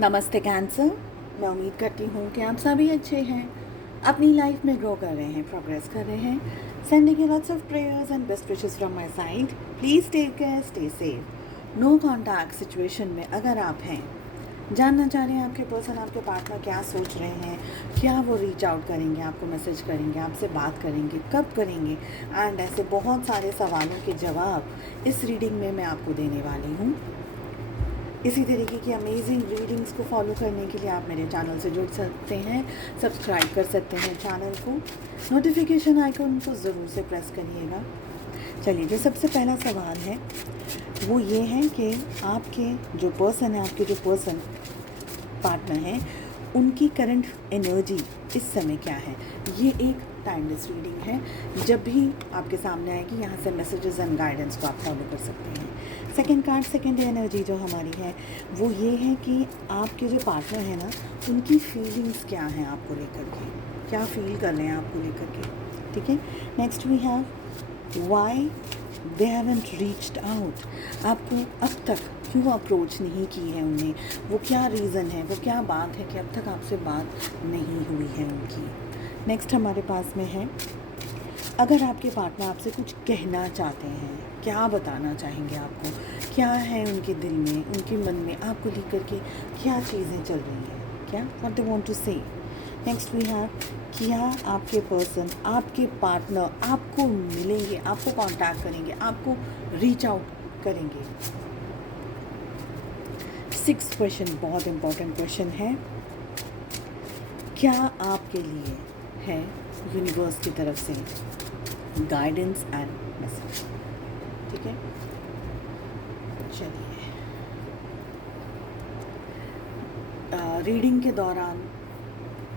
नमस्ते कैंसर। मैं उम्मीद करती हूँ कि आप सभी अच्छे हैं, अपनी लाइफ में ग्रो कर रहे हैं, प्रोग्रेस कर रहे हैं। Sending you lots of prayers and best wishes from my side. Please take care, stay safe. No contact situation में अगर आप हैं, जानना चाह रहे हैं आपके पर्सन, आपके पार्टनर क्या सोच रहे हैं, क्या वो रीच आउट करेंगे, आपको मैसेज करेंगे, आपसे बात करेंगे, कब करेंगे, एंड ऐसे बहुत सारे सवालों के जवाब इस रीडिंग में मैं आपको देने वाली हूँ। इसी तरीके की अमेजिंग रीडिंग्स को फॉलो करने के लिए आप मेरे चैनल से जुड़ सकते हैं, सब्सक्राइब कर सकते हैं चैनल को, नोटिफिकेशन आइकन को ज़रूर से प्रेस करिएगा। चलिए, जो सबसे पहला सवाल है वो ये है कि आपके जो पर्सन है, आपके जो पर्सन पार्टनर हैं, उनकी करंट एनर्जी इस समय क्या है। ये एक टाइमलेस रीडिंग है, जब भी आपके सामने आएगी यहाँ से मैसेजेस एंड गाइडेंस को आप फॉलो कर सकते हैं। सेकंड कार्ड, सेकंड एनर्जी जो हमारी है वो ये है कि आपके जो पार्टनर है ना, उनकी फीलिंग्स क्या हैं आपको लेकर के, क्या फील कर रहे हैं आपको लेकर के। ठीक है। Next we have why they haven't reached out. आपको अब तक क्यों अप्रोच नहीं की है उन्हें, वो क्या रीज़न है, वो क्या बात है कि अब तक आपसे बात नहीं हुई है उनकी। नेक्स्ट हमारे पास में है, अगर आपके पार्टनर आपसे कुछ कहना चाहते हैं, क्या बताना चाहेंगे आपको, क्या है उनके दिल में, उनके मन में आपको लेकर के क्या चीज़ें चल रही हैं, क्या व्हाट दे वांट टू से। नेक्स्ट वी हैव, क्या आपके पर्सन, आपके पार्टनर आपको मिलेंगे, आपको कांटेक्ट करेंगे, आपको रीच आउट करेंगे। 6th क्वेश्चन बहुत इंपॉर्टेंट क्वेश्चन है, क्या आपके लिए है यूनिवर्स की तरफ से गाइडेंस एंड मैसेज। ठीक है। चलिए, रीडिंग के दौरान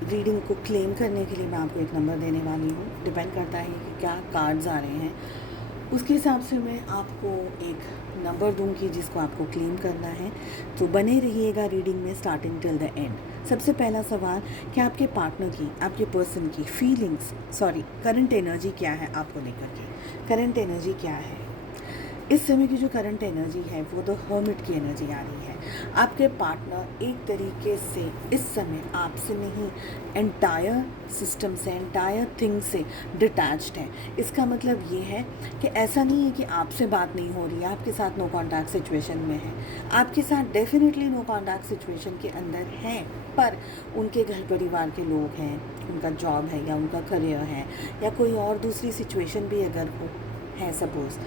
रीडिंग को क्लेम करने के लिए मैं आपको एक नंबर देने वाली हूँ। डिपेंड करता है कि क्या कार्ड्स आ रहे हैं, उसके हिसाब से मैं आपको एक नंबर दूंगी जिसको आपको क्लेम करना है। तो बने रहिएगा रीडिंग में स्टार्टिंग टिल द एंड। सबसे पहला सवाल, कि आपके पार्टनर की, आपके पर्सन की फीलिंग्स, करंट एनर्जी क्या है आपको लेकर के। करंट एनर्जी क्या है इस समय की? जो करंट एनर्जी है वो द हर्मिट की एनर्जी आ रही है। आपके पार्टनर एक तरीके से इस समय आपसे नहीं, एंटायर सिस्टम से, एंटायर थिंग से डिटैच्ड है। इसका मतलब ये है कि ऐसा नहीं है कि आपसे बात नहीं हो रही है, आपके साथ नो कॉन्टैक्ट सिचुएशन में है, आपके साथ डेफिनेटली नो कॉन्टैक्ट सिचुएशन के अंदर है, पर उनके घर परिवार के लोग हैं, उनका जॉब है या उनका करियर है या कोई और दूसरी सिचुएशन भी अगर हो है, सपोज़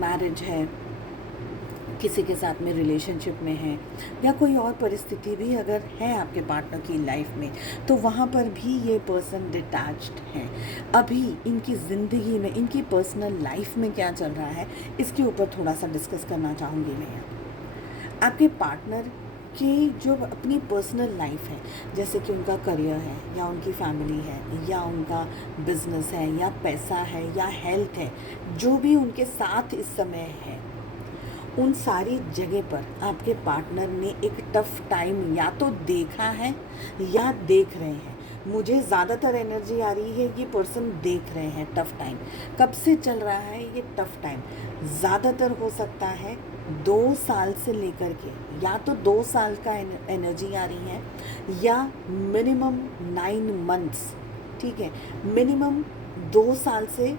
मैरिज है, किसी के साथ में रिलेशनशिप में है, या कोई और परिस्थिति भी अगर है आपके पार्टनर की लाइफ में, तो वहाँ पर भी ये पर्सन डिटैच्ड है। अभी इनकी ज़िंदगी में, इनकी पर्सनल लाइफ में क्या चल रहा है, इसके ऊपर थोड़ा सा डिस्कस करना चाहूँगी मैं। आपके पार्टनर की जो अपनी पर्सनल लाइफ है, जैसे कि उनका करियर है या उनकी फैमिली है या उनका बिजनेस है या पैसा है या हेल्थ है, जो भी उनके साथ इस समय है, उन सारी जगह पर आपके पार्टनर ने एक टफ टाइम या तो देखा है या देख रहे हैं। मुझे ज़्यादातर एनर्जी आ रही है, ये पर्सन देख रहे हैं टफ टाइम। कब से चल रहा है ये टफ टाइम? ज़्यादातर हो सकता है 2 साल से लेकर के, या तो 2 साल का एनर्जी आ रही है या मिनिमम 9 मंथ्स। ठीक है, मिनिमम 2 साल से,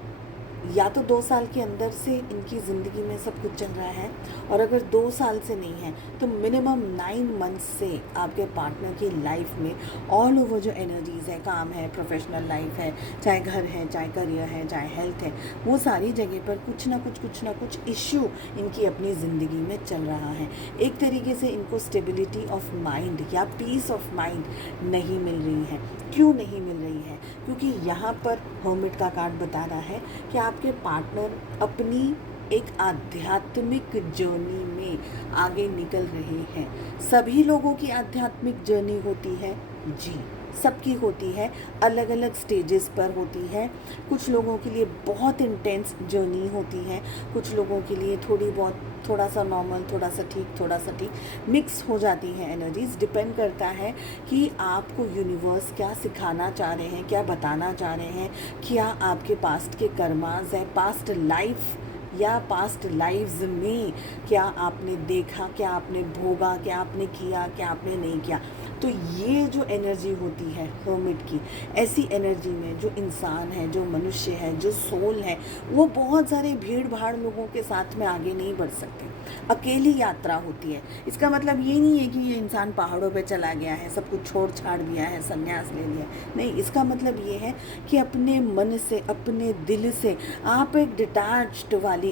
या तो 2 साल के अंदर से इनकी ज़िंदगी में सब कुछ चल रहा है, और अगर 2 साल से नहीं है तो मिनिमम 9 मंथ्स से आपके पार्टनर की लाइफ में ऑल ओवर जो एनर्जीज़ है, काम है, प्रोफेशनल लाइफ है, चाहे घर है, चाहे करियर है, चाहे हेल्थ है, वो सारी जगह पर कुछ ना कुछ इश्यू इनकी अपनी ज़िंदगी में चल रहा है। एक तरीके से इनको स्टेबिलिटी ऑफ माइंड या पीस ऑफ माइंड नहीं मिल रही है। क्यों नहीं मिल रही है? क्योंकि यहाँ पर हर्मिट का कार्ड बता रहा है कि आपके पार्टनर अपनी एक आध्यात्मिक जर्नी में आगे निकल रहे हैं। सभी लोगों की आध्यात्मिक जर्नी होती है जी, सबकी होती है, अलग अलग स्टेजेस पर होती है। कुछ लोगों के लिए बहुत इंटेंस जर्नी होती है, कुछ लोगों के लिए थोड़ी बहुत, थोड़ा सा नॉर्मल, थोड़ा सा ठीक, मिक्स हो जाती है एनर्जीज। डिपेंड करता है कि आपको यूनिवर्स क्या सिखाना चाह रहे हैं, क्या बताना चाह रहे हैं, क्या आपके पास्ट के कर्मास है, पास्ट लाइफ या पास्ट लाइव्स में क्या आपने देखा, क्या आपने भोगा, क्या आपने किया, क्या आपने नहीं किया। तो ये जो एनर्जी होती है हर्मिट की, ऐसी एनर्जी में जो इंसान है, जो मनुष्य है, जो सोल है, वो बहुत सारे भीड़ भाड़ लोगों के साथ में आगे नहीं बढ़ सकते। अकेली यात्रा होती है। इसका मतलब ये नहीं है कि ये इंसान पहाड़ों पे चला गया है, सब कुछ छोड़ छाड़ दिया है, संन्यास ले लिया। नहीं, इसका मतलब ये है कि अपने मन से, अपने दिल से आप एक डिटैच्ड वाली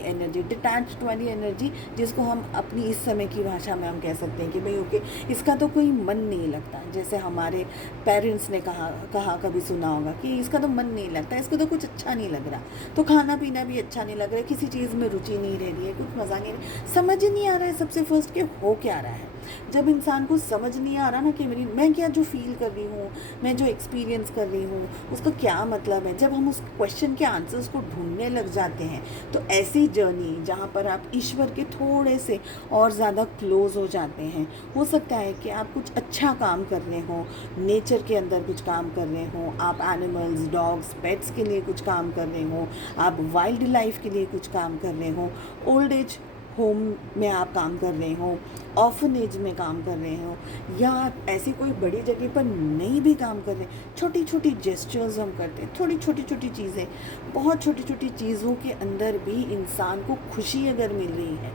एनर्जी जिसको हम अपनी इस समय की भाषा में हम कह सकते हैं कि भाई ओके, इसका तो कोई मन नहीं लगता। जैसे हमारे पेरेंट्स ने कहा कभी सुना होगा कि इसका तो मन नहीं लगता, इसको तो कुछ अच्छा नहीं लग रहा, तो खाना पीना भी अच्छा नहीं लग रहा है, किसी चीज़ में रुचि नहीं रह रही है, कुछ मज़ा नहीं रहा, समझ ही नहीं आ रहा है सबसे फर्स्ट कि हो क्या रहा है। जब इंसान को समझ नहीं आ रहा ना कि मैं क्या जो फील कर रही हूँ, मैं जो एक्सपीरियंस कर रही हूँ, उसका क्या मतलब है, जब हम उस क्वेश्चन के आंसर्स को ढूंढने लग जाते हैं, तो ऐसी जर्नी जहाँ पर आप ईश्वर के थोड़े से और ज़्यादा क्लोज हो जाते हैं। हो सकता है कि आप कुछ अच्छा काम कर रहे हो, नेचर के अंदर कुछ काम कर रहे हो, आप एनिमल्स, डॉग्स, पेट्स के लिए कुछ काम कर रहे हो, आप वाइल्ड लाइफ के लिए कुछ काम कर रहे हो, ओल्ड एज होम में आप काम कर रहे हो, ऑर्फनेज में काम कर रहे हो, या आप ऐसी कोई बड़ी जगह पर नहीं भी काम कर रहे। छोटी छोटी जेस्चर्स हम करते हैं, थोड़ी छोटी छोटी चीज़ें, बहुत छोटी छोटी चीज़ों के अंदर भी इंसान को खुशी अगर मिल रही है,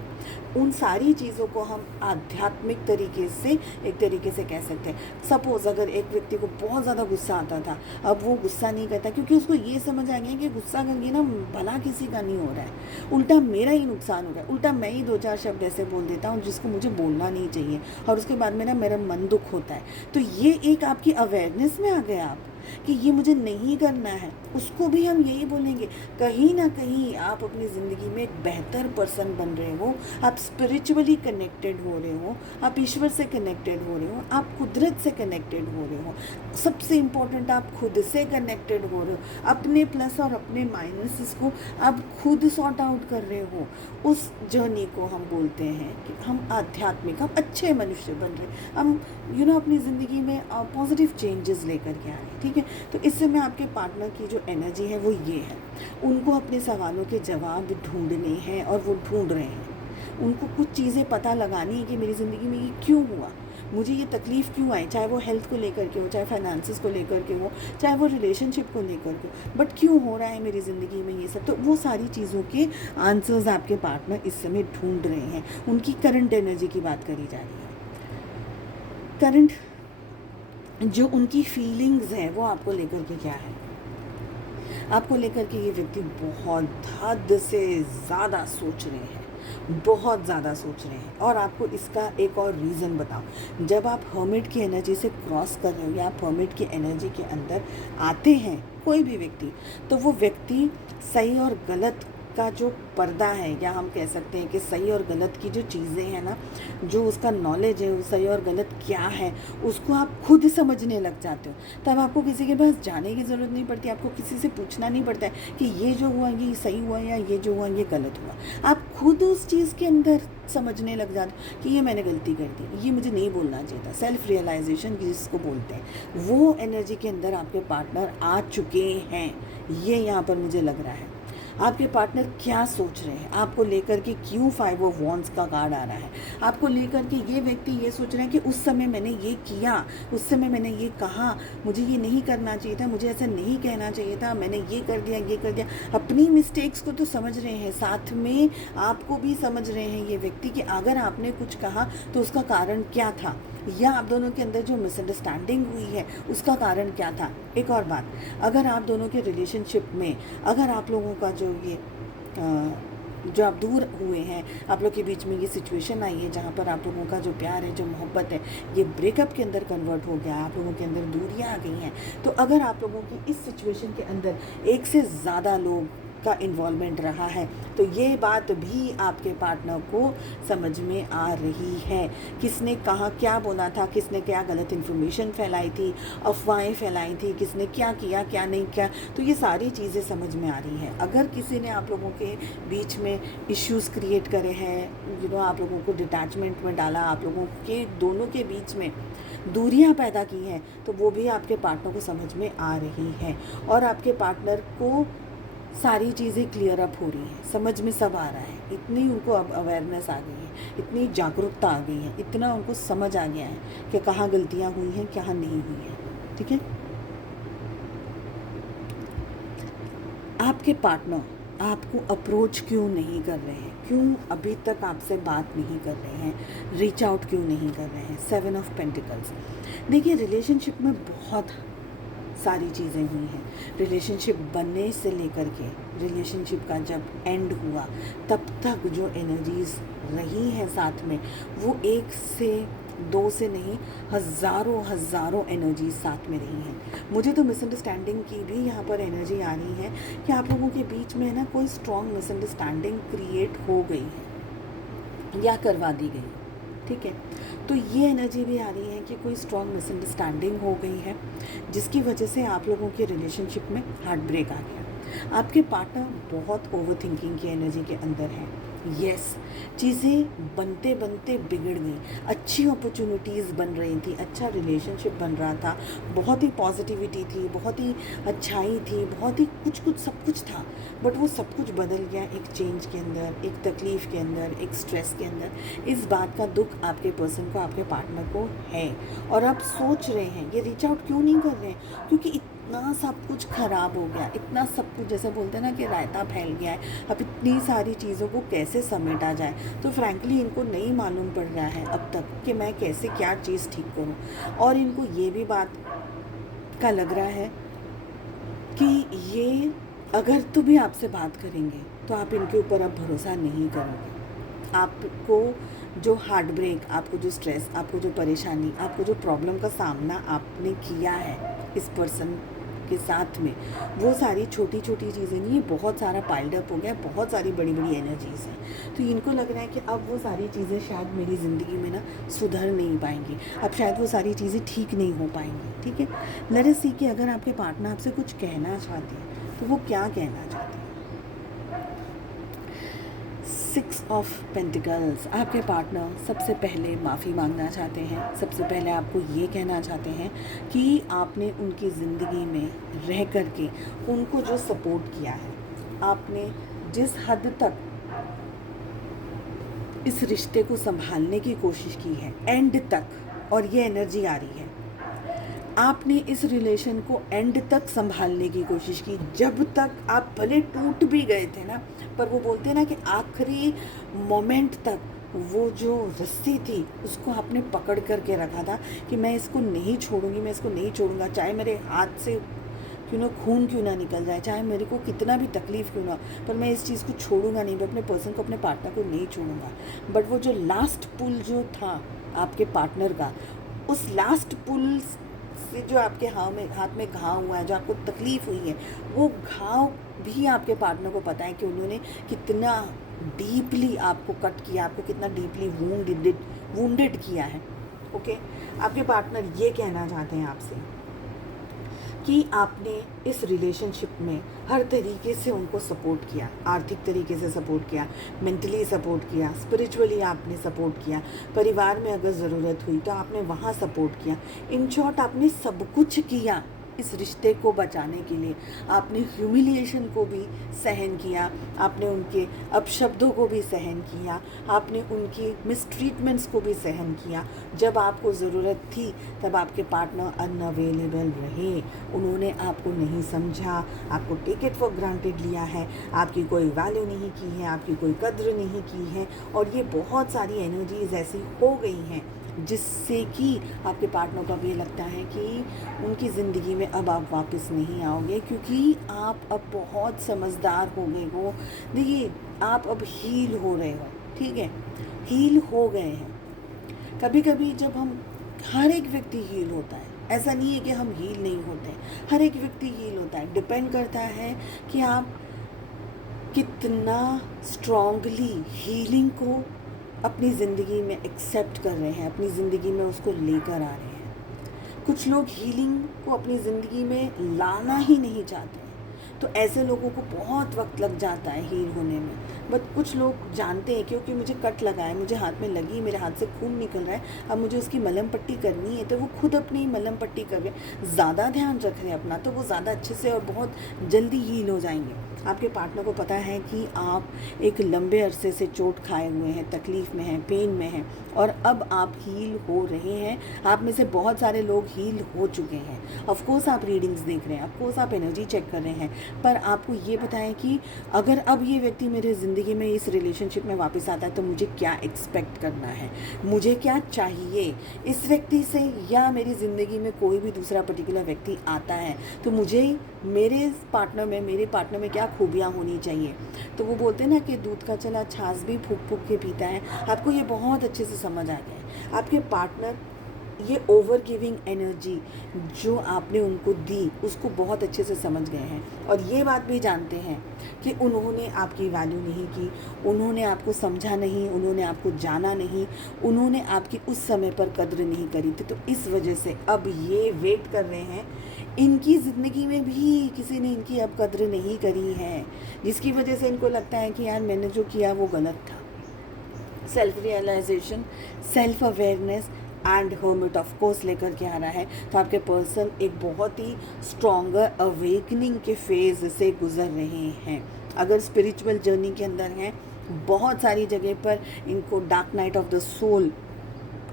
उन सारी चीज़ों को हम आध्यात्मिक तरीके से एक तरीके से कह सकते हैं। सपोज़ अगर एक व्यक्ति को बहुत ज़्यादा गुस्सा आता था, अब वो गुस्सा नहीं करता क्योंकि उसको ये समझ आ गया कि गुस्सा करके ना भला किसी का नहीं हो रहा है, उल्टा मेरा ही नुकसान हो रहा है, उल्टा मैं ही 2-4 शब्द ऐसे बोल देता हूँ जिसको मुझे बोलना नहीं चाहिए, और उसके बाद मेरा मन दुख होता है। तो ये एक आपकी अवेयरनेस में आ गया आप कि ये मुझे नहीं करना है, उसको भी हम यही बोलेंगे। कहीं ना कहीं आप अपनी ज़िंदगी में एक बेहतर पर्सन बन रहे हो, आप स्पिरिचुअली कनेक्टेड हो रहे हो, आप ईश्वर से कनेक्टेड हो रहे हो, आप कुदरत से कनेक्टेड हो रहे हो, सबसे इम्पोर्टेंट आप खुद से कनेक्टेड हो रहे हो, अपने प्लस और अपने माइनसेस को आप खुद सॉर्ट आउट कर रहे हो। उस जर्नी को हम बोलते हैं कि हम आध्यात्मिक, हम अच्छे मनुष्य बन रहे हैं, हम अपनी ज़िंदगी में पॉजिटिव चेंजेस लेकर के आ रहे हैं। ठीक है, तो इस समय आपके पार्टनर की जो एनर्जी है वो ये है, उनको अपने सवालों के जवाब ढूंढने हैं और वो ढूंढ रहे हैं। उनको कुछ चीज़ें पता लगानी है कि मेरी ज़िंदगी में ये क्यों हुआ, मुझे ये तकलीफ़ क्यों आई, चाहे वो हेल्थ को लेकर के हो, चाहे फाइनेंसेस को लेकर के हो, चाहे वो रिलेशनशिप को लेकर के हो, बट क्यों हो रहा है मेरी ज़िंदगी में ये सब। तो वो सारी चीज़ों के आंसर्स आपके पार्टनर इस समय ढूंढ रहे हैं। उनकी करंट एनर्जी की बात करी जा रही है। करंट जो उनकी फीलिंग्स हैं वो आपको लेकर के क्या है, आपको लेकर के ये व्यक्ति बहुत हद से ज़्यादा सोच रहे हैं, बहुत ज़्यादा सोच रहे हैं। और आपको इसका एक और रीज़न बताओ, जब आप हर्मिट की एनर्जी से क्रॉस कर रहे हो या आप हर्मिट की एनर्जी के अंदर आते हैं कोई भी व्यक्ति, तो वो व्यक्ति सही और गलत का जो पर्दा है, या हम कह सकते हैं कि सही और गलत की जो चीज़ें हैं ना, जो उसका नॉलेज है, वो सही और गलत क्या है उसको आप खुद समझने लग जाते हो। तब आपको किसी के पास जाने की ज़रूरत नहीं पड़ती, आपको किसी से पूछना नहीं पड़ता है कि ये जो हुआ ये सही हुआ या ये जो हुआ ये गलत हुआ। आप खुद उस चीज़ के अंदर समझने लग जाते हो कि ये मैंने गलती कर दी, ये मुझे नहीं बोलना चाहिए था। सेल्फ रियलाइजेशन जिसको बोलते हैं, वो एनर्जी के अंदर आपके पार्टनर आ चुके हैं, ये यहाँ पर मुझे लग रहा है। आपके पार्टनर क्या सोच रहे हैं, आपको लेकर के क्यों 5 ऑफ वॉन्ड्स का कार्ड आ रहा है, आपको लेकर के ये व्यक्ति ये सोच रहे हैं कि उस समय मैंने ये किया, उस समय मैंने ये कहा, मुझे ये नहीं करना चाहिए था, मुझे ऐसा नहीं कहना चाहिए था, मैंने ये कर दिया। अपनी मिस्टेक्स को तो समझ रहे हैं, साथ में आपको भी समझ रहे हैं ये व्यक्ति कि अगर आपने कुछ कहा तो उसका कारण क्या था, या आप दोनों के अंदर जो मिसअंडरस्टैंडिंग हुई है उसका कारण क्या था। एक और बात, अगर आप दोनों के रिलेशनशिप में, अगर आप लोगों का जो जो आप दूर हुए हैं, आप लोग के बीच में ये सिचुएशन आई है जहाँ पर आप लोगों का जो प्यार है, जो मोहब्बत है, ये ब्रेकअप के अंदर कन्वर्ट हो गया है, आप लोगों के अंदर दूरियाँ आ गई हैं, तो अगर आप लोगों की इस सिचुएशन के अंदर एक से ज़्यादा लोग का इन्वॉल्वमेंट रहा है, तो ये बात भी आपके पार्टनर को समझ में आ रही है। किसने कहाँ क्या बोला था, किसने क्या गलत इन्फॉर्मेशन फैलाई थी, अफवाहें फैलाई थी, किसने क्या किया क्या नहीं किया, तो ये सारी चीज़ें समझ में आ रही हैं। अगर किसी ने आप लोगों के बीच में इश्यूज़ क्रिएट करे हैं, आप लोगों को डिटैचमेंट में डाला, आप लोगों के दोनों के बीच में दूरियां पैदा की हैं, तो वो भी आपके पार्टनर को समझ में आ रही हैं। और आपके पार्टनर को सारी चीज़ें क्लियर अप हो रही हैं, समझ में सब आ रहा है, इतनी उनको अब अवेयरनेस आ गई है, इतनी जागरूकता आ गई है, इतना उनको समझ आ गया है कि कहाँ गलतियाँ हुई हैं, कहाँ नहीं हुई हैं। ठीक है। आपके पार्टनर आपको अप्रोच क्यों नहीं कर रहे हैं, क्यों अभी तक आपसे बात नहीं कर रहे हैं, रीच आउट क्यों नहीं कर रहे हैं? 7 ऑफ पेंटिकल्स। देखिए, रिलेशनशिप में बहुत सारी चीज़ें हुई हैं। रिलेशनशिप बनने से लेकर के रिलेशनशिप का जब एंड हुआ तब तक जो एनर्जीज रही हैं साथ में, वो एक से दो से नहीं, हज़ारों एनर्जीज साथ में रही हैं। मुझे तो मिसअंडरस्टैंडिंग की भी यहाँ पर एनर्जी आ रही है कि आप लोगों के बीच में ना कोई स्ट्रॉन्ग मिसअंडरस्टैंडिंग क्रिएट हो गई है या करवा दी गई। ठीक है, तो ये एनर्जी भी आ रही है कि कोई स्ट्रॉन्ग मिसअंडरस्टैंडिंग हो गई है जिसकी वजह से आप लोगों के रिलेशनशिप में हार्ट ब्रेक आ गया। आपके पार्टनर बहुत ओवर थिंकिंग की एनर्जी के अंदर है। यस, चीज़ें बनते बनते बिगड़ गई, अच्छी अपॉर्चुनिटीज़ बन रही थी, अच्छा रिलेशनशिप बन रहा था, बहुत ही पॉजिटिविटी थी, बहुत ही अच्छाई थी, बहुत ही कुछ सब कुछ था, बट वो सब कुछ बदल गया एक चेंज के अंदर, एक तकलीफ़ के अंदर, एक स्ट्रेस के अंदर। इस बात का दुख आपके पर्सन को, आपके पार्टनर को है, और आप सोच रहे हैं ये रीच आउट क्यों नहीं कर रहे हैं, क्योंकि इतना सब कुछ ख़राब हो गया, इतना सब कुछ, जैसे बोलते हैं ना कि रायता फैल गया है, अब इतनी सारी चीज़ों को कैसे समेटा जाए। तो फ्रैंकली इनको नहीं मालूम पड़ रहा है अब तक कि मैं कैसे क्या चीज़ ठीक करूं, और इनको ये भी बात का लग रहा है कि ये अगर तो भी आपसे बात करेंगे तो आप इनके ऊपर अब भरोसा नहीं करोगे। आपको जो हार्ट ब्रेक, आपको जो स्ट्रेस, आपको जो परेशानी, आपको जो प्रॉब्लम का सामना आपने किया है इस पर्सन के साथ में, वो सारी छोटी छोटी चीज़ें नहीं, ये बहुत सारा पाइल्ड अप हो गया, बहुत सारी बड़ी बड़ी एनर्जीज़ हैं। तो इनको लग रहा है कि अब वो सारी चीज़ें शायद मेरी ज़िंदगी में ना सुधर नहीं पाएंगी, अब शायद वो सारी चीज़ें ठीक नहीं हो पाएंगी। ठीक है, लेट अस सी कि अगर आपके पार्टनर आपसे कुछ कहना चाहते हैं तो वो क्या कहना चाहते हैं। 6 ऑफ पेंटिकल्स। आपके पार्टनर सबसे पहले माफ़ी मांगना चाहते हैं, सबसे पहले आपको ये कहना चाहते हैं कि आपने उनकी ज़िंदगी में रह कर के उनको जो सपोर्ट किया है, आपने जिस हद तक इस रिश्ते को संभालने की कोशिश की है एंड तक, और ये एनर्जी आ रही है, आपने इस रिलेशन को एंड तक संभालने की कोशिश की, जब तक आप भले टूट भी गए थे ना, पर वो बोलते हैं ना कि आखिरी मोमेंट तक वो जो रस्सी थी उसको आपने पकड़ करके रखा था कि मैं इसको नहीं छोड़ूंगी, मैं इसको नहीं छोड़ूंगा, चाहे मेरे हाथ से क्यों ना खून क्यों ना निकल जाए, चाहे मेरे को कितना भी तकलीफ़ क्यों ना, पर मैं इस चीज़ को छोड़ूंगा नहीं, मैं अपने पर्सन को, अपने पार्टनर को नहीं छोड़ूंगा। बट वो जो लास्ट पुल जो था आपके पार्टनर का, उस लास्ट पुल से जो आपके हाथ में घाव हुआ है, जो आपको तकलीफ़ हुई है, वो घाव भी आपके पार्टनर को पता है कि उन्होंने कितना डीपली आपको कट किया, आपको कितना डीपली वूंडेड किया है। ओके, आपके पार्टनर ये कहना चाहते हैं आपसे कि आपने इस रिलेशनशिप में हर तरीके से उनको सपोर्ट किया, आर्थिक तरीके से सपोर्ट किया, मेंटली सपोर्ट किया, स्पिरिचुअली आपने सपोर्ट किया, परिवार में अगर ज़रूरत हुई तो आपने वहाँ सपोर्ट किया। इन शॉर्ट आपने सब कुछ किया इस रिश्ते को बचाने के लिए। आपने ह्यूमिलिएशन को भी सहन किया, आपने उनके अपशब्दों को भी सहन किया, आपने उनकी मिसट्रीटमेंट्स को भी सहन किया। जब आपको ज़रूरत थी तब आपके पार्टनर अनअवेलेबल रहे, उन्होंने आपको नहीं समझा, आपको टेक इट फॉर ग्रांटेड लिया है, आपकी कोई वैल्यू नहीं की है, आपकी कोई कद्र नहीं की है, और ये बहुत सारी एनर्जीज ऐसी हो गई हैं जिससे कि आपके पार्टनर को अब ये लगता है कि उनकी ज़िंदगी में अब आप वापस नहीं आओगे, क्योंकि आप अब बहुत समझदार हो गए हो। देखिए, आप अब हील हो रहे हो, ठीक है, हील हो गए हैं। कभी कभी जब हम, हर एक व्यक्ति हील होता है, ऐसा नहीं है कि हम हील नहीं होते, हर एक व्यक्ति हील होता है। डिपेंड करता है कि आप कितना स्ट्रॉन्गली हीलिंग को अपनी ज़िंदगी में एक्सेप्ट कर रहे हैं, अपनी ज़िंदगी में उसको लेकर आ रहे हैं। कुछ लोग हीलिंग को अपनी ज़िंदगी में लाना ही नहीं चाहते हैं, तो ऐसे लोगों को बहुत वक्त लग जाता है हील होने में। बट कुछ लोग जानते हैं क्योंकि मुझे कट लगा है, मुझे हाथ में लगी, मेरे हाथ से खून निकल रहा है, अब मुझे उसकी मलहम पट्टी करनी है, तो वो खुद अपनी मलहम पट्टी कर रहे हैं, ज़्यादा ध्यान रख रहे हैं अपना, तो वो ज़्यादा अच्छे से और बहुत जल्दी हील हो जाएंगे। आपके पार्टनर को पता है कि आप एक लंबे अरसे से चोट खाए हुए हैं, तकलीफ़ में हैं, पेन में हैं, और अब आप हील हो रहे हैं। आप में से बहुत सारे लोग हील हो चुके हैं। ऑफ कोर्स आप रीडिंग्स देख रहे हैं, ऑफ कोर्स आप एनर्जी चेक कर रहे हैं, पर आपको ये बताएं कि अगर अब ये व्यक्ति मेरे ज़िंदगी में इस रिलेशनशिप में वापस आता है तो मुझे क्या एक्सपेक्ट करना है, मुझे क्या चाहिए इस व्यक्ति से, या मेरी ज़िंदगी में कोई भी दूसरा पर्टिकुलर व्यक्ति आता है तो मुझे मेरे पार्टनर में क्या खूबियाँ होनी चाहिए। तो वो बोलते हैं ना कि दूध का चला छाछ भी फूक फूक के पीता है। आपको ये बहुत अच्छे से समझ आ गया है। आपके पार्टनर ये ओवर गिविंग एनर्जी जो आपने उनको दी उसको बहुत अच्छे से समझ गए हैं, और ये बात भी जानते हैं कि उन्होंने आपकी वैल्यू नहीं की, उन्होंने आपको समझा नहीं, उन्होंने आपको जाना नहीं, उन्होंने आपकी उस समय पर कद्र नहीं करी थी। तो इस वजह से अब ये वेट कर रहे हैं, इनकी ज़िंदगी में भी किसी ने इनकी अब कद्र नहीं करी है, जिसकी वजह से इनको लगता है कि यार मैंने जो किया वो गलत था। Self realisation, self awareness and hermit of course लेकर के आ रहा है। तो आपके पर्सन एक बहुत ही स्ट्रॉन्गर अवेकनिंग के फेज़ से गुजर रहे हैं। अगर स्पिरिचुअल जर्नी के अंदर हैं, बहुत सारी जगह पर इनको dark night of the soul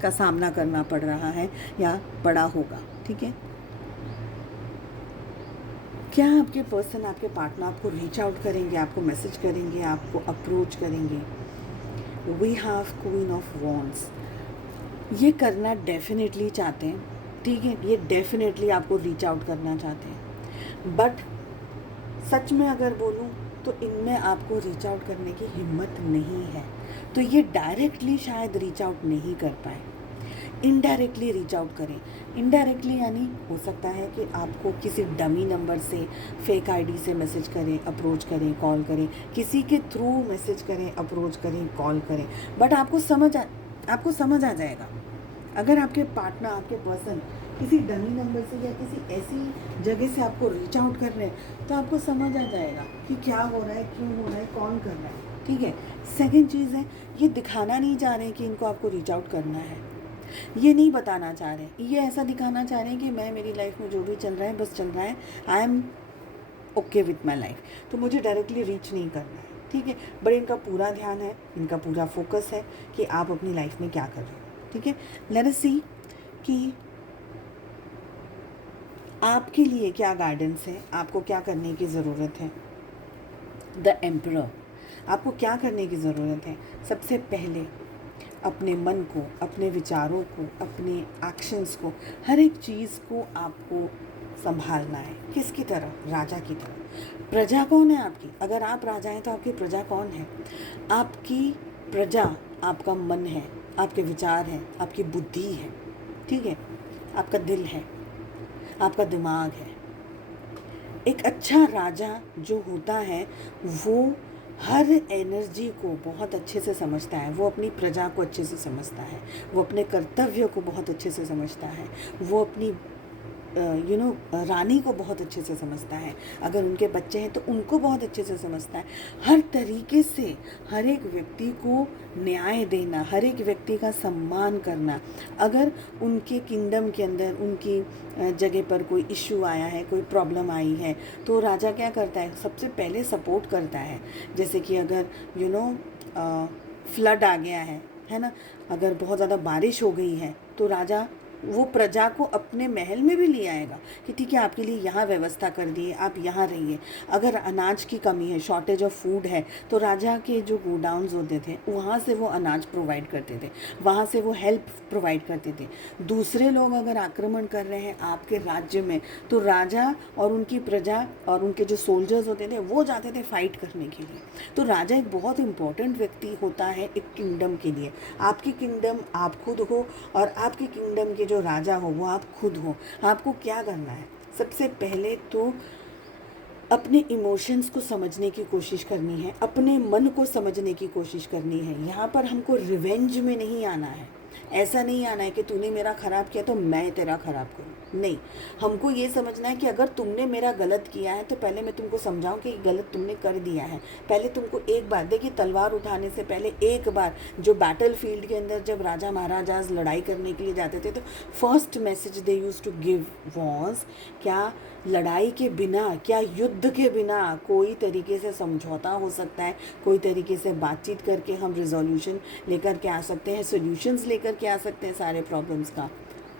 का सामना करना पड़ रहा है या पड़ा होगा। ठीक है, क्या आपके पर्सन, आपके पार्टनर आपको रीच आउट करेंगे, आपको मैसेज करेंगे, आपको अप्रोच करेंगे? We have queen of wands. ये करना डेफिनेटली चाहते हैं, ठीक है, ये डेफिनेटली आपको रीच आउट करना चाहते हैं, बट सच में अगर बोलूँ तो इनमें आपको रीच आउट करने की हिम्मत नहीं है। तो ये डायरेक्टली शायद रीच आउट नहीं कर पाए, इनडायरेक्टली रीच आउट करें। इनडायरेक्टली यानी हो सकता है कि आपको किसी डमी नंबर से, फेक आईडी से मैसेज करें, अप्रोच करें, कॉल करें, किसी के थ्रू मैसेज करें, अप्रोच करें, कॉल करें, बट आपको समझ आ जाएगा। अगर आपके पार्टनर, आपके पर्सन किसी डमी नंबर से या किसी ऐसी जगह से आपको रीच आउट कर रहे हैं तो आपको समझ आ जाएगा कि क्या हो रहा है, क्यों हो रहा है, कौन कर रहा है। ठीक है, सेकंड चीज़ है, ये दिखाना नहीं चाह रहे कि इनको आपको रीच आउट करना है, ये नहीं बताना चाह रहे, ये ऐसा दिखाना चाह रहे हैं कि मैं, मेरी लाइफ में जो भी चल रहा है बस चल रहा है, I am okay with my life, तो मुझे डायरेक्टली रीच नहीं करना है। ठीक है, बट इनका पूरा ध्यान है, इनका पूरा फोकस है कि आप अपनी लाइफ में क्या कर रहे हो। ठीक है, लेट अस सी कि आपके लिए क्या गाइडेंस है, आपको क्या करने की ज़रूरत है। द एम्परर, आपको क्या करने की ज़रूरत है? सबसे पहले अपने मन को, अपने विचारों को, अपने एक्शंस को, हर एक चीज़ को आपको संभालना है। किसकी तरह? राजा की तरह। प्रजा कौन है आपकी? अगर आप राजा हैं तो आपकी प्रजा कौन है? आपकी प्रजा आपका मन है, आपके विचार हैं, आपकी बुद्धि है, ठीक है, आपका दिल है, आपका दिमाग है। एक अच्छा राजा जो होता है वो हर एनर्जी को बहुत अच्छे से समझता है, वो अपनी प्रजा को अच्छे से समझता है, वो अपने कर्तव्य को बहुत अच्छे से समझता है, वो अपनी रानी को बहुत अच्छे से समझता है, अगर उनके बच्चे हैं तो उनको बहुत अच्छे से समझता है। हर तरीके से हर एक व्यक्ति को न्याय देना, हर एक व्यक्ति का सम्मान करना। अगर उनके किंगडम के अंदर, उनकी जगह पर कोई इश्यू आया है, कोई प्रॉब्लम आई है, तो राजा क्या करता है? सबसे पहले सपोर्ट करता है। जैसे कि अगर फ्लड आ गया है ना, अगर बहुत ज़्यादा बारिश हो गई है तो राजा वो प्रजा को अपने महल में भी ले आएगा कि ठीक है, आपके लिए यहाँ व्यवस्था कर दी है, आप यहाँ रहिए। अगर अनाज की कमी है, शॉर्टेज ऑफ फूड है, तो राजा के जो गोडाउन्स होते थे वहाँ से वो अनाज प्रोवाइड करते थे, वहाँ से वो हेल्प प्रोवाइड करते थे। दूसरे लोग अगर आक्रमण कर रहे हैं आपके राज्य में तो राजा और उनकी प्रजा और उनके जो सोल्जर्स होते थे वो जाते थे फाइट करने के लिए। तो राजा एक बहुत इंपॉर्टेंट व्यक्ति होता है एक किंगडम के लिए। आपकी किंगडम आप खुद हो और आपके किंगडम के जो राजा हो वो आप खुद हो। आपको क्या करना है? सबसे पहले तो अपने इमोशंस को समझने की कोशिश करनी है, अपने मन को समझने की कोशिश करनी है। यहाँ पर हमको रिवेंज में नहीं आना है। ऐसा नहीं आना है कि तूने मेरा ख़राब किया तो मैं तेरा ख़राब करूँ। नहीं, हमको ये समझना है कि अगर तुमने मेरा गलत किया है तो पहले मैं तुमको समझाऊं कि गलत तुमने कर दिया है। पहले तुमको एक बार, देखिए तलवार उठाने से पहले एक बार, जो बैटल फील्ड के अंदर जब राजा महाराजाज लड़ाई करने के लिए जाते थे तो first message they use to give was, क्या लड़ाई के बिना, क्या युद्ध के बिना कोई तरीके से समझौता हो सकता है, कोई तरीके से बातचीत करके हम रिजोल्यूशन लेकर के आ सकते हैं, सोल्यूशंस लेकर के आ सकते हैं सारे प्रॉब्लम्स का।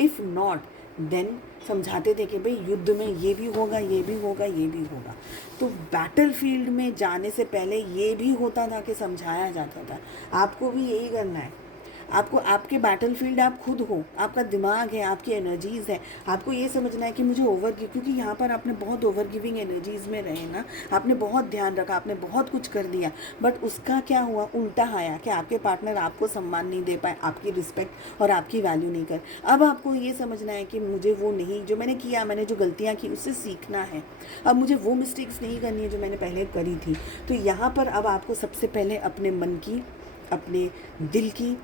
इफ़ नॉट देन समझाते थे कि भाई युद्ध में ये भी होगा, ये भी होगा, ये भी होगा। तो बैटल फील्ड में जाने से पहले ये भी होता था कि समझाया जाता था। आपको भी यही करना है। आपको, आपके बैटल फील्ड आप खुद हो, आपका दिमाग है, आपकी एनर्जीज़ है। आपको ये समझना है कि मुझे क्योंकि यहाँ पर आपने बहुत ओवर गिविंग एनर्जीज़ में रहे ना, आपने बहुत ध्यान रखा, आपने बहुत कुछ कर दिया, बट उसका क्या हुआ, उल्टा आया कि आपके पार्टनर आपको सम्मान नहीं दे पाए, आपकी रिस्पेक्ट और आपकी वैल्यू नहीं कर। अब आपको ये समझना है कि मुझे वो नहीं, जो मैंने किया, मैंने जो गलतियाँ की उससे सीखना है। अब मुझे वो मिस्टेक्स नहीं करनी है जो मैंने पहले करी थी। तो यहाँ पर अब आपको सबसे पहले अपने मन की, अपने दिल की,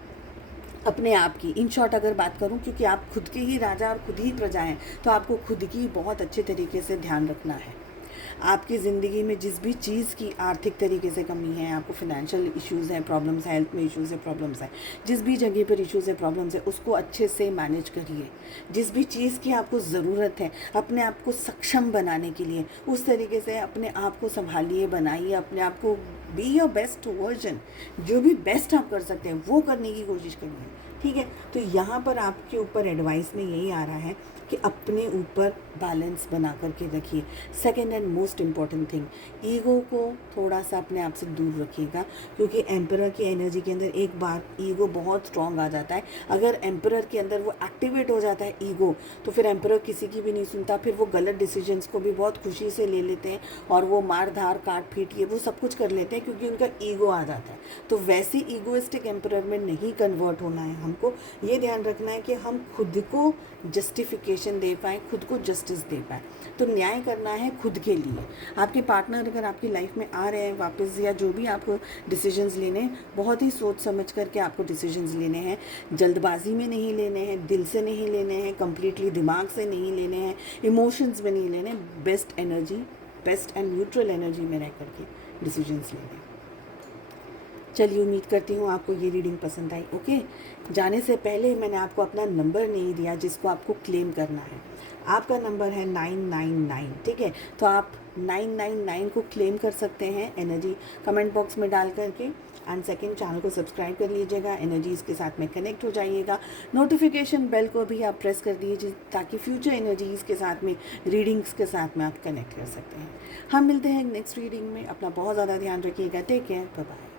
अपने आप की, इन शॉर्ट अगर बात करूं, क्योंकि आप खुद के ही राजा और खुद ही प्रजा हैं, तो आपको खुद की बहुत अच्छे तरीके से ध्यान रखना है। आपकी ज़िंदगी में जिस भी चीज़ की आर्थिक तरीके से कमी है, आपको फाइनेंशियल इश्यूज़ हैं, प्रॉब्लम्स, हेल्थ में इश्यूज़ है, प्रॉब्लम्स हैं, जिस भी जगह पर इश्यूज़ है, प्रॉब्लम्स है, उसको अच्छे से मैनेज करिए। जिस भी चीज़ की आपको ज़रूरत है अपने आप को सक्षम बनाने के लिए, उस तरीके से अपने आप को संभालिए, बनाइए अपने आप को, बी योर बेस्ट वर्जन। जो भी बेस्ट आप कर सकते हैं वो करने की कोशिश करिए, ठीक है। तो यहाँ पर आपके ऊपर एडवाइस में यही आ रहा है कि अपने ऊपर बैलेंस बना करके रखिए। Second and most important thing, ego को थोड़ा सा अपने आप से दूर रखिएगा, क्योंकि एम्परर की एनर्जी के अंदर एक बार ईगो बहुत स्ट्रॉन्ग आ जाता है। अगर एम्परर के अंदर वो एक्टिवेट हो जाता है ईगो, तो फिर एम्परर किसी की भी नहीं सुनता, फिर वो गलत डिसीजंस को भी बहुत खुशी से ले लेते हैं और वो मार धार काट पीट ये वो सब कुछ कर लेते हैं, क्योंकि उनका ईगो आ जाता है। तो वैसे ईगोइस्टिक एम्परर में नहीं कन्वर्ट होना है। हमको ये ध्यान रखना है कि हम खुद को जस्टिफिकेशन दे पाएँ, खुद को जस्टिस दे पाएँ। तो न्याय करना है खुद के लिए। आपके पार्टनर अगर आपकी लाइफ में आ रहे हैं वापस, या जो भी आपको डिसीजंस लेने हैं, बहुत ही सोच समझ करके आपको डिसीजंस लेने हैं। जल्दबाजी में नहीं लेने हैं, दिल से नहीं लेने हैं, कम्प्लीटली दिमाग से नहीं लेने हैं, इमोशंस में नहीं लेने। Best energy, best and neutral energy में रह करके डिसीजंस लेने। चलिए, उम्मीद करती हूँ आपको ये रीडिंग पसंद आई। ओके, जाने से पहले मैंने आपको अपना नंबर नहीं दिया जिसको आपको क्लेम करना है। आपका नंबर है 999, ठीक है। तो आप 999 को क्लेम कर सकते हैं एनर्जी कमेंट बॉक्स में डाल करके। एंड सेकंड, चैनल को सब्सक्राइब कर लीजिएगा, एनर्जीज़ के साथ में कनेक्ट हो जाइएगा। नोटिफिकेशन बेल को भी आप प्रेस कर दीजिए ताकि फ्यूचर एनर्जीज़ के साथ में, रीडिंग्स के साथ में आप कनेक्ट कर सकते हैं। हम मिलते हैं नेक्स्ट रीडिंग में। अपना बहुत ज़्यादा ध्यान रखिएगा। Take care, bye bye.